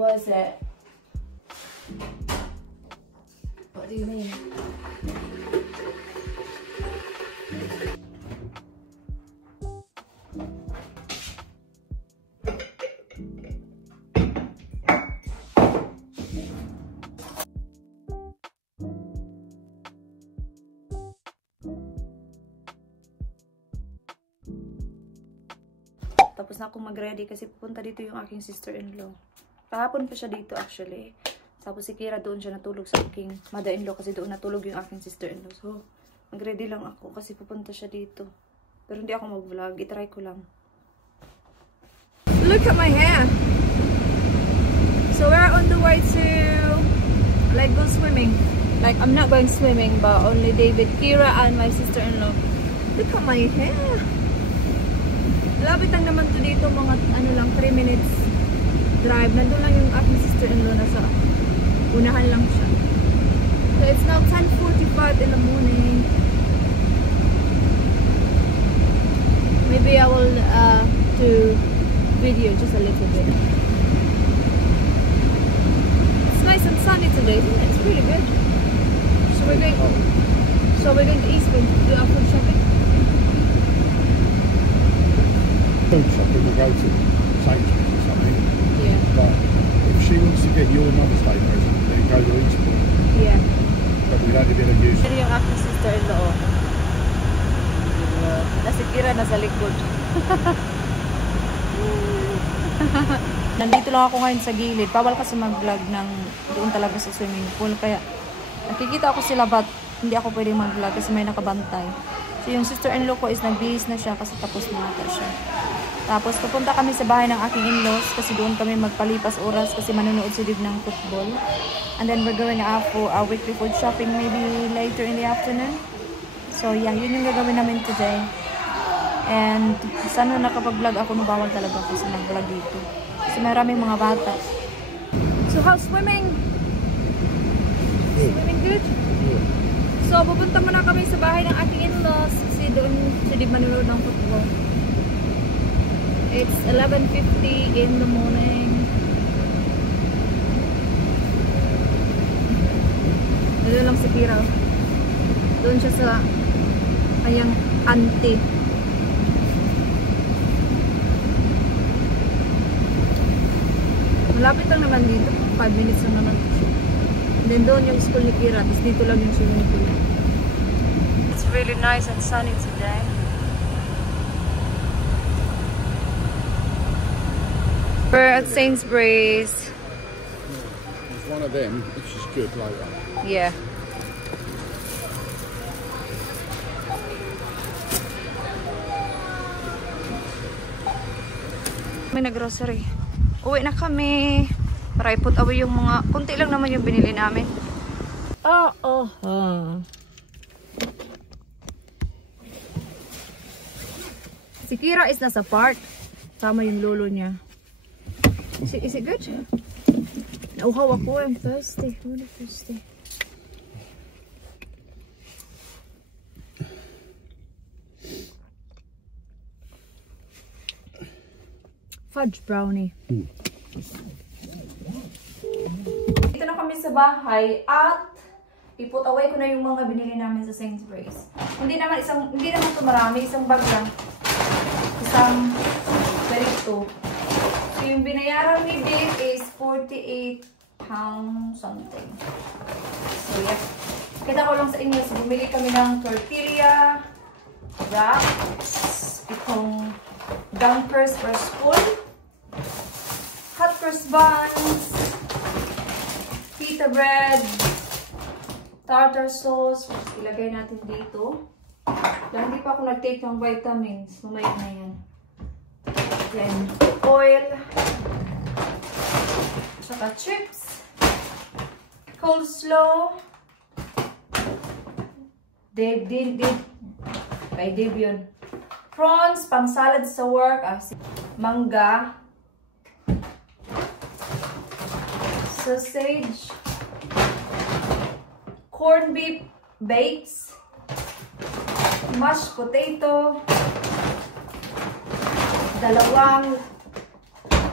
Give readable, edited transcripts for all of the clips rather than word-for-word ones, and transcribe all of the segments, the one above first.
was it? What do you mean? Tapos na akong mag-ready kasi pupunta dito yung aking sister-in-law. Kahapon pa siya dito actually. Tapos si Kira doon siya natulog sa aking mother-in-law kasi doon natulog yung aking sister-in-law. So, mag-ready lang ako kasi pupunta siya dito. Pero hindi ako mag-vlog. I-try ko lang. Look at my hair! So, we're on the way to like go swimming. Like, I'm not going swimming but only David, Kira, and my sister-in-law. Look at my hair! Lapit lang naman to dito, mga ano lang, 3 minutes drive. Nandun lang yung aking sister-in-law na sa unahan lang siya. So it's now 10:45 in the morning. Maybe I will do video just a little bit. It's nice and sunny today, isn't it? It's really good. So we're going to Eastbourne to do our food shopping. Food shopping, we'll go to Sainsbury's or something. Yeah. But if she wants to get your Mother's Day present, then go to Eastbourne. Yeah. But we'd only get a use. Ito yung aking sister-in-law. Nasa Kira, nasa likod. Nandito lang ako ngayon sa gilid. Bawal kasi mag-vlog ng doon talaga sa swimming pool. Kaya nakikita ako sila but hindi ako pwedeng mag-vlog kasi may nakabantay. So yung sister-in-law ko is nag-bihis na siya kasi tapos na ata siya. Tapos pupunta kami sa bahay ng aking in-laws kasi doon kami magpalipas oras kasi manonood si Div ng football. And then we're going out for our weekly food shopping maybe later in the afternoon. So yeah, yun yung gagawin namin today. And sana nakapag-vlog ako, no bawal talaga kasi mag-vlog dito. Kasi maraming mga bata. So how's swimming? Swimming good? Yeah. So pupunta muna kami sa bahay ng aking in-laws kasi doon si Div manonood ng football. It's 11:50 in the morning. Doon lang si Kira. Doon siya sa kanyang auntie. Malapit lang naman dito. 5 minutes lang naman. And then doon yung school ni Kira. Tapos dito lang yung swimming pool. It's really nice and sunny today. We're at Sainsbury's. There's one of them, which is good later. Yeah. May nag-grocery. Uwi na kami. Para i-put away yung mga... Kunti lang naman yung binili namin. Si Kira is nasa park. Sama yung lolo niya. Is it good? Nauhaw ako. I'm thirsty. I'm really thirsty. Fudge brownie. Dito na kami sa bahay at i-put away ko na yung mga binili namin sa Sainsbury's. Hindi naman ito marami, isang bag lang. Isang ganito. So yung binayaran ni Dave is 48 pounds something. So yeah. Kita ko lang sa inyo, so bumili kami ng tortilla, wraps, itong dumpers for school, hot cross buns, pita bread, tartar sauce, ilagay natin dito. Dahil hindi pa ako nag-take ng vitamins, mamaya na yan. Then, oil, saka chips, coleslaw, kay Dave yun. Prawns, pang salad sa work, mangga, sausage, corned beef bakes, mashed potato, dalawang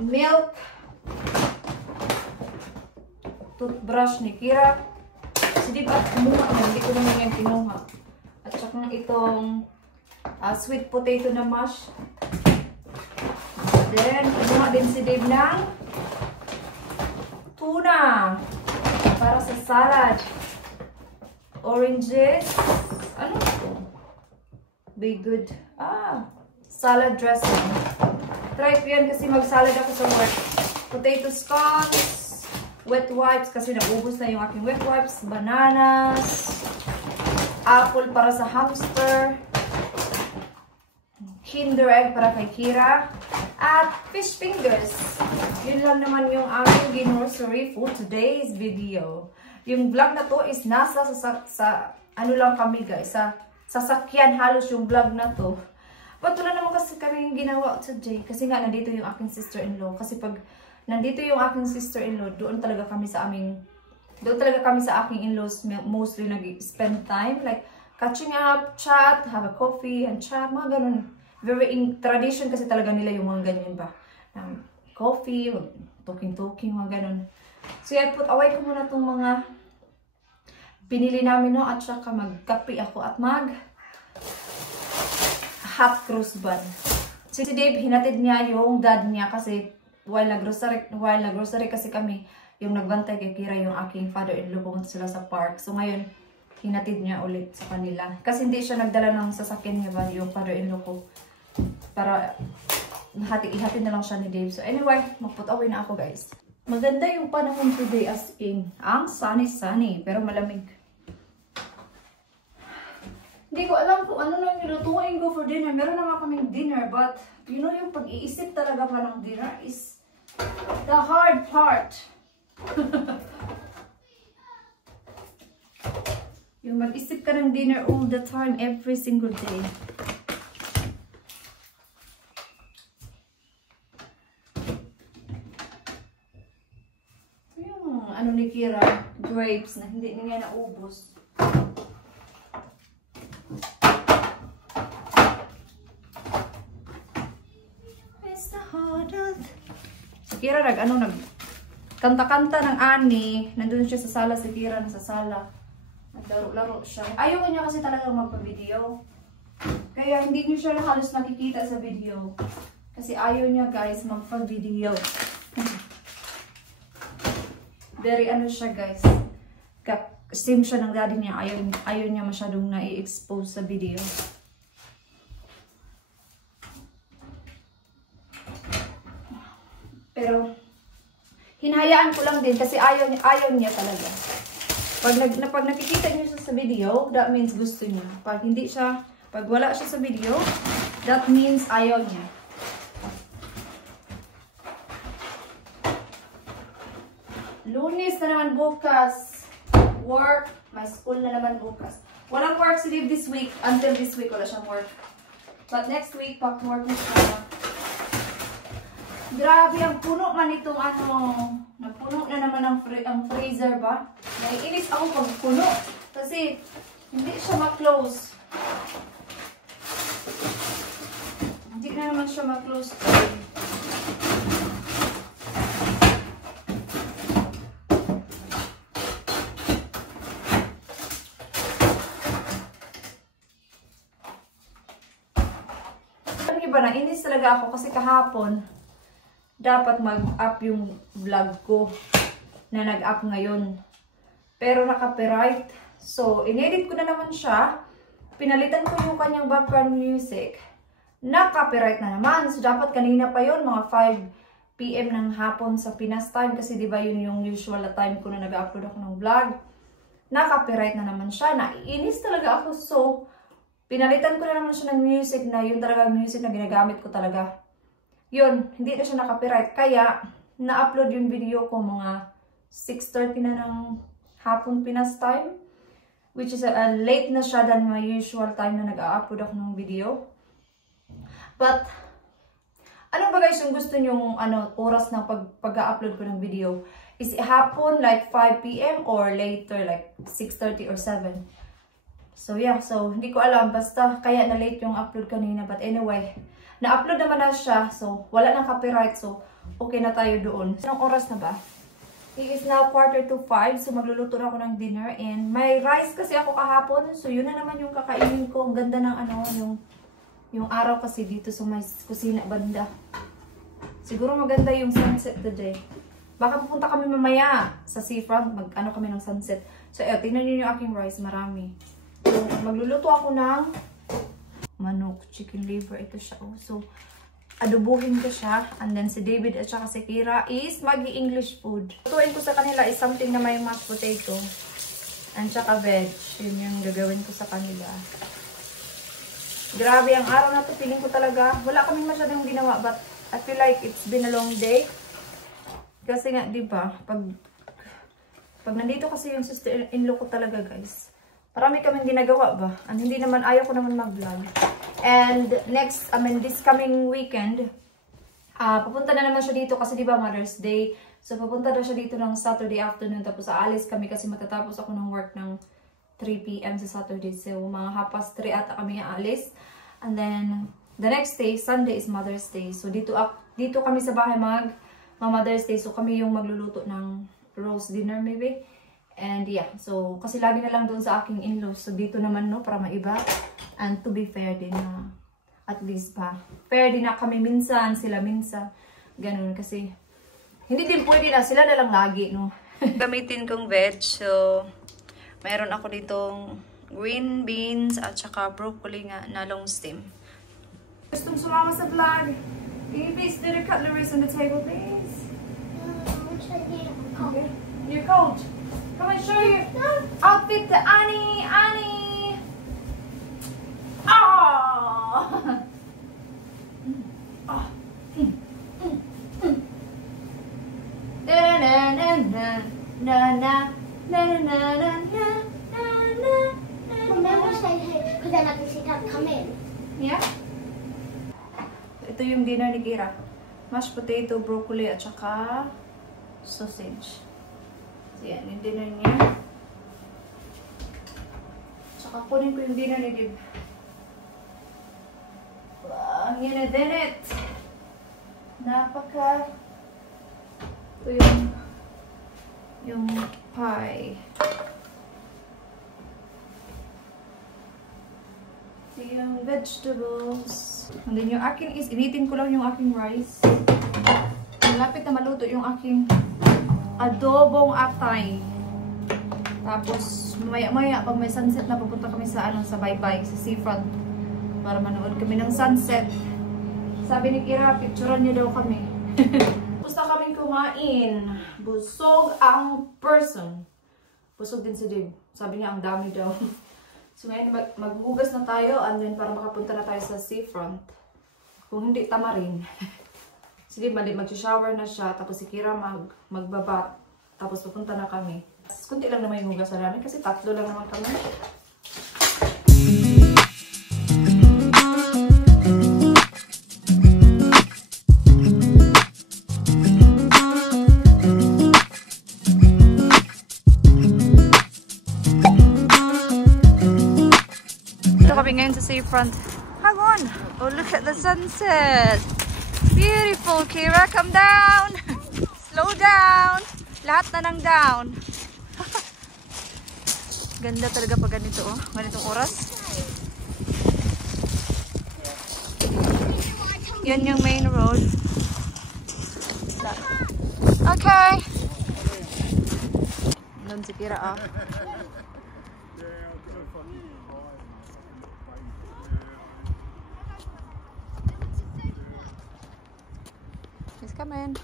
milk, toothbrush ni Kira. Kasi di ba, kumuha na, hindi ko naman yan kinuha. At saka itong sweet potato na mash. Then, kumuha din si Dave ng tuna para sa salad. Oranges. Ano ito? Be good. Salad dressing. Try ko yan kasi mag-salad ako sa work. Potato scones. Wet wipes kasi naubos na yung aking wet wipes. Bananas. Apple para sa hamster. Kinder egg para kay Kira. At fish fingers. Yun lang naman yung aming grocery for today's video. Yung vlog na to is nasa sa ano lang kami guys. Sa sasakyan halos yung vlog na to. But wala naman kasi kami ginawa today. Kasi nga nandito yung aking sister-in-law. Kasi pag nandito yung aking sister-in-law, doon talaga kami sa aking in-laws mostly nag-spend time. Like, catching up, chat, have a coffee, and chat, mga ganun. Very in tradition kasi talaga nila yung mga ganyan ba. Coffee, talking, mga ganun. So yan, put away ko muna itong mga pinili namin, no? At saka magkape ako at hot cross bun. Si Dave, hinatid niya yung dad niya kasi while nag-grocery kasi kami, yung nagbantay kay Kira, yung aking father-in-law, pumunta sila sa park. So ngayon, hinatid niya ulit sa kanila. Kasi hindi siya nagdala ng sasakyan niya ba, yung father-in-law ko. Para ihatid na lang siya ni Dave. So anyway, mag-put away na ako guys. Maganda yung panahon today as in. Ang sunny, pero malamig. Hindi ko alam kung ano nang nilutuin ko for dinner. Meron naman kaming dinner, but you know yung pag-iisip talaga pa ng dinner is the hard part. Yung mag-isip ka ng dinner all the time, every single day. Yung ano ni Kira, grapes na hindi niya naubos. It's the hardest. Si Kira kanta-kanta ng ani. Nandun siya sa sala, si Kira nasa sala. Naglaro-laro siya. Ayaw niya kasi talagang magpa-video. Kaya hindi niyo siya halos nakikita sa video. Kasi ayaw niya guys magpa-video. Very ano siya guys. Sim siya ng daddy niya. Ayaw niya masyadong na-i-expose sa video. Pero hinahayaan ko lang din kasi ayaw niya talaga. Pag nakikita niyo siya sa video, that means gusto niya. Pag wala siya sa video, that means ayaw niya. Lunes na naman bukas. Work. May school na naman bukas. Walang work si Dave this week. Until this week, wala siyang work. But next week, pag work na siya. Grabe, ang puno man itong nagpuno na naman ang freezer ba? Naiinis ako pag puno. Kasi, hindi siya ma-close. Hindi na naman siya ma-close. Nainis talaga ako kasi kahapon dapat mag-up yung vlog ko na nag-up ngayon. Pero naka-copyright. So, inedit ko na naman siya. Pinalitan ko yung kanyang background music. Naka-copyright na naman. So, dapat kanina pa yun, mga 5 PM ng hapon sa Pinas time. Kasi diba yun yung usual na time ko na nag-upload ako ng vlog. Naka-copyright na naman siya. Naiinis talaga ako. So, pinalitan ko na naman siya ng music na yun talaga music na ginagamit ko talaga. Yun, hindi na siya na-copyright. Kaya, na-upload yung video ko mga 6:30 na ng hapon Pinas time. Which is late na siya than my usual time na nag-upload ako ng video. But, ano ba guys yung gusto nyong oras ng pag-upload ko ng video? Is it hapon like 5 PM or later like 6:30 or 7? So yeah, so hindi ko alam, basta kaya na late yung upload kanina. But anyway, na-upload naman na siya, so wala nang copyright, so okay na tayo doon. Anong oras na ba? It is now 4:45, so magluluto na ako ng dinner. And may rice kasi ako kahapon, so yun na naman yung kakainin ko. Ang ganda ng ano, yung araw kasi dito sa may kusina banda. Siguro maganda yung sunset today. Baka pupunta kami mamaya sa seafront, mag-ano kami ng sunset. So, tingnan niyo yung aking rice, marami. So, magluluto ako ng manok, chicken liver. Ito siya, oh. So, adobuhin ko siya. And then, si David at saka si Kira is mag-English food. Lutuin ko sa kanila is something na may mashed potato. And saka veg. Yun yung gagawin ko sa kanila. Grabe, ang araw na to, feeling ko talaga. Wala kaming masyadong ginawa, but I feel like it's been a long day. Kasi nga, di ba, pag nandito kasi yung sister-in-law ko talaga, guys, marami kaming ginagawa ba? And hindi naman, ayaw ko naman mag-vlog. And next, this coming weekend, papunta na naman siya dito kasi di ba Mother's Day. So, papunta na siya dito ng Saturday afternoon. Tapos, aalis kami kasi matatapos ako ng work ng 3 PM sa Saturday. So, mga 3:30 ata kami aalis. And then, the next day, Sunday is Mother's Day. So, dito kami sa bahay Mother's Day. So, kami yung magluluto ng roast dinner maybe. And yeah, so, kasi lagi na lang doon sa aking in-laws. So, dito naman, no, para maiba. And to be fair din na, at least pa. Fair din na kami minsan, sila minsan. Ganun, kasi, hindi din pwede na, sila na lang lagi, no. Gamitin kong veg. So, mayroon ako ditong green beans at saka broccoli nga na long stem. Gustong sumama sa vlog. Can you please do the cutleries on the table, please? Okay. You're cold. Come and show your outfit to Annie. Annie. Oh. Oh. Na na na na na na na na na na. Remember say hey, because then I can see Dad come in. Yeah. Ito yung dinner ni Kira. Mashed potato, broccoli, at saka sausage. So, yan. Yung dinner niya. Tsaka kunin ko yung dinner ni Dib. Wow, ang dinit. Napaka. Ito yung pie. Ito yung vegetables. And then yung akin is, initin ko lang yung aking rice. Malapit na maluto yung aking adobong atay. Tapos, maya-maya, pag may sunset na, pupunta kami sa, sa baybay, sa seafront. Para manood kami ng sunset. Sabi ni Kira, picturean niyo daw kami. Gusto kaming kumain. Busog ang person. Busog din si Dave. Sabi niya, ang dami daw. So, ngayon, maghugas na tayo and then para makapunta na tayo sa seafront. Kung hindi, tama rin. So, di ba, mag-shower na siya. Tapos si Kira magbabat. Tapos pupunta na kami. Kunti lang naman yung hugas namin kasi 3 lang naman kami. Ngayon sa seafront. Hang on! Oh, look at the sunset! Beautiful, Kira! Come down! Slow down! Lahat na ng down. Ganda talaga pag ganito, oh. Ganitong oras. Yan yung main road. Okay! Doon si Kira, ah. He's coming.